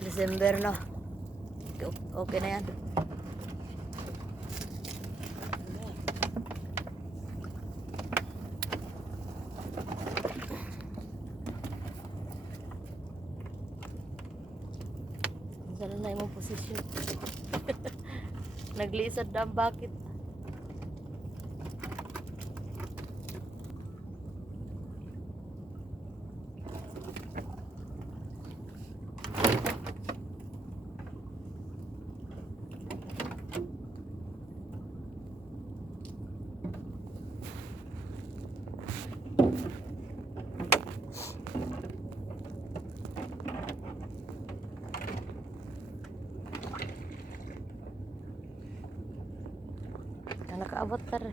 December na. Okay na yan. Saan na yung posisyon? Naglisod na ang bakit. Nakaabot ka rin.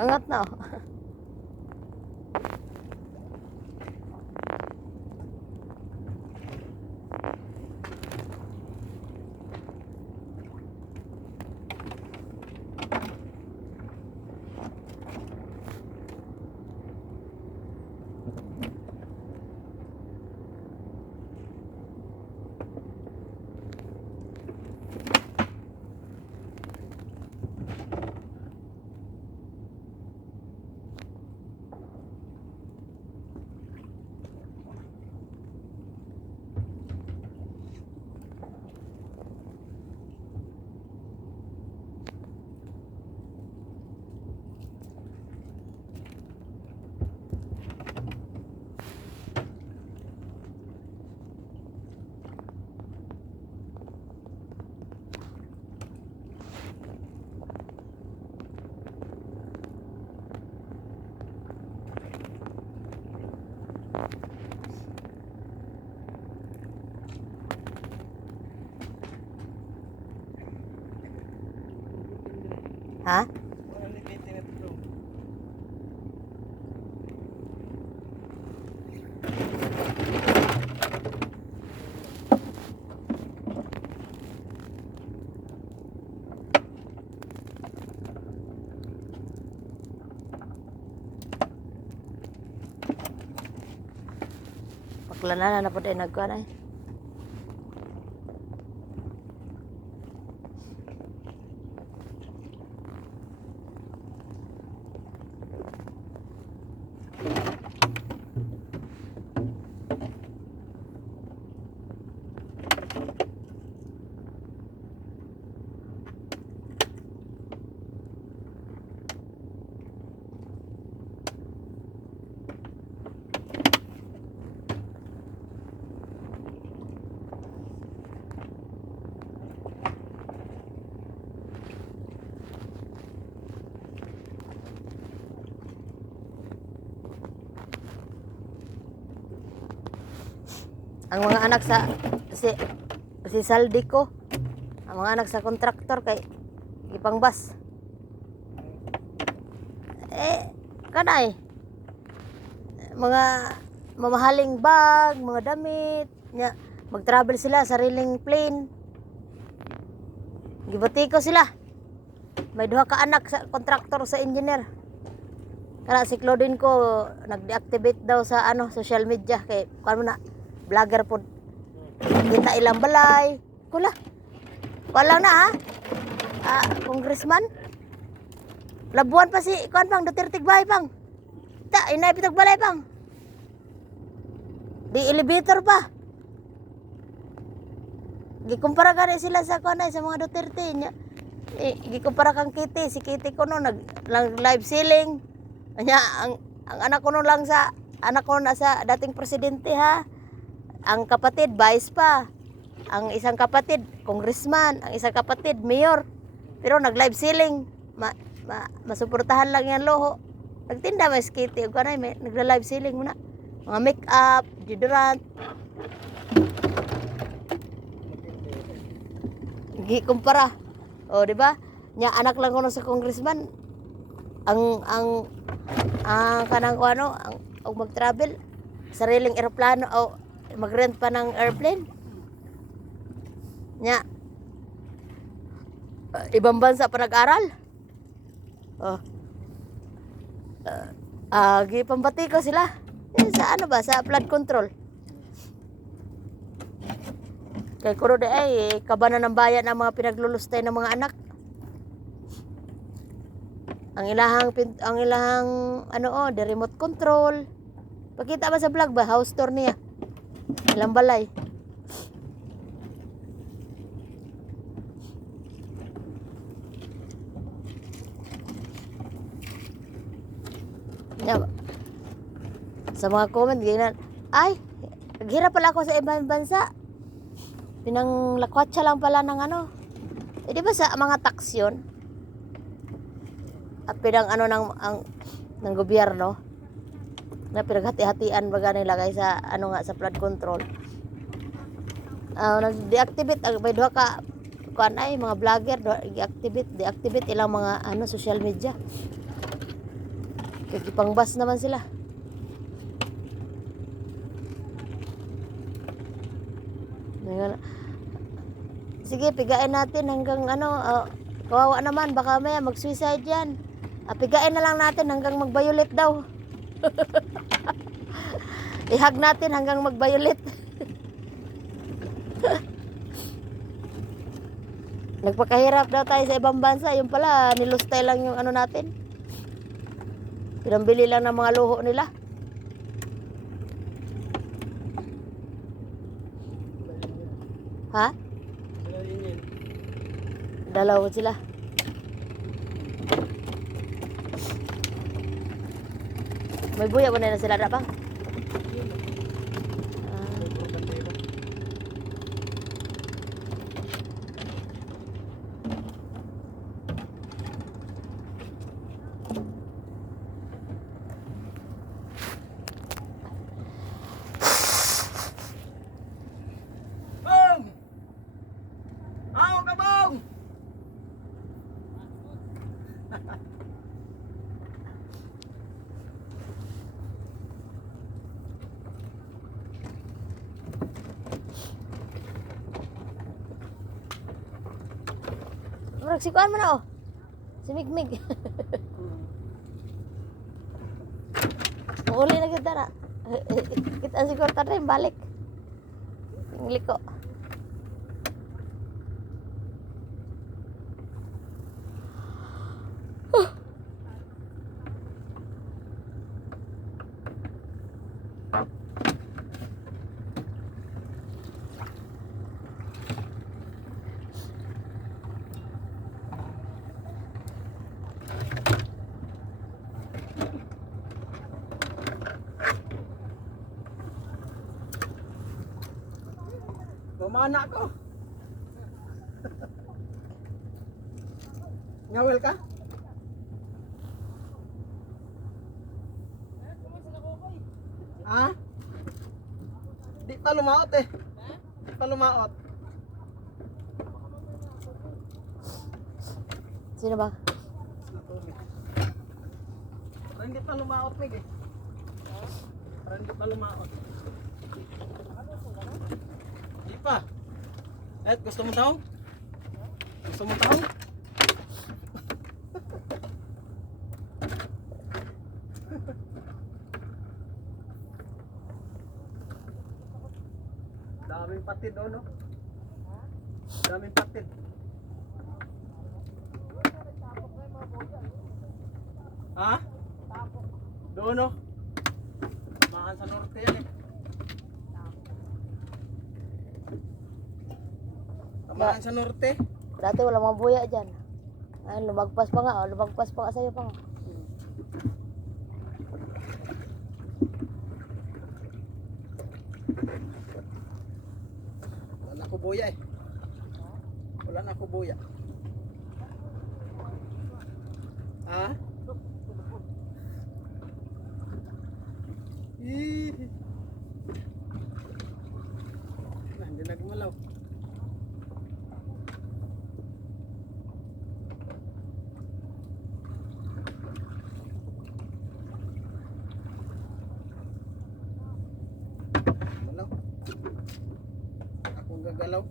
Angat na oh. Ha? Paklanan na po tayo nagkuhan ay. Ang mga anak sa si Saldi ko, ang mga anak sa kontraktor kay ipangbas. Kanay mga mamahaling bag, mga damit, nya mag-travel sila sariling plane. Gibati ko sila. May duha ka anak sa kontraktor sa engineer. Kana si Claudine ko nag-deactivate daw sa social media kay kuan mo na vlogger po. Kita ilang balay. Kula. Wala na ha. Congressman. Labuan pa si kuan pang Duterte Bay pang. Ta inay pitag balay pang. Di elevator pa. Gikumpara gani sila sa kuan sa mga Duterte nya. Gikumpara kang Kitty, si Kitty ko no nag live selling. Nya ang anak ko no lang sa anak ko na sa dating presidente ha. ang kapatid, vice pa. Ang isang kapatid, congressman. Ang isang kapatid, mayor. Pero nag-live selling. Masuportahan lang yan loho. Nagtinda may skiti. O kanay, nagla-live selling muna. Mga make-up, deodorant. Kumpara. O, di ba? Nya anak lang ko sa congressman. Ang kanang ko ano, ang mag-travel, sariling eroplano o mag-rent pa ng airplane. Nya ibang bansa pa nag-aral. Oh. Gipambati ko sila. Sa ano ba? Sa flood control. Kay kuro de ay kabanan ng bayan ang mga pinaglulustay ng mga anak. Ang ilahang ano the remote control. Pakita ba sa vlog ba house tour niya? Ilang balay. Sa mga comment ganyan, ay, naghirap pala ako sa ibang bansa. Pinanglakwatsa lang pala ng ano. Eh, di ba sa mga tax yun? At pinang ano ng gobyerno na pinaghati-hatian baga nilagay sa ano nga sa flood control. Nag-deactivate may duha ka kuan ay mga vlogger deactivate ilang mga ano social media. Kaya pangbas naman sila. Sige, pigain natin hanggang ano, kawawa naman, baka may mag-suicide yan. Pigain na lang natin hanggang mag-violet daw. Ihag natin hanggang mag-violet. Nagpakahirap daw tayo sa ibang bansa, yung pala, nilustay lang yung ano natin. Pinambili lang ng mga luho nila. Ha? Dalawa sila. May buya ba na sila na bang? Magsikuan mo na oh. Si Migmig. Uli na kita na. Kita si Korta rin balik. Yung liko. Mamana ko. Ngawel ka? Ha? Di pa lumaot eh. Di pa lumaot. Sino ba? Parang hindi pa lumaot, Mig eh. Parang hindi pa lumaot. Di pa. Gusto mo taong? Gusto mo taong? Daming patid oh, no? Daming patid. Ha? Doon no? Mahan sa norte yan eh. Tamaan sa norte. Dati wala mga buya dyan. Ay, lumagpas pa nga. Lumagpas pa nga sa'yo pa nga. Wala na ako buya eh. Wala na ako buya. Ha? Hindi nagmalaw. Malaw. Akong gagalaw.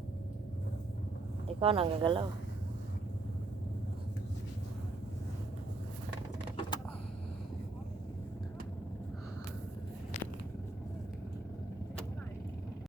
Ikaw nang gagalaw.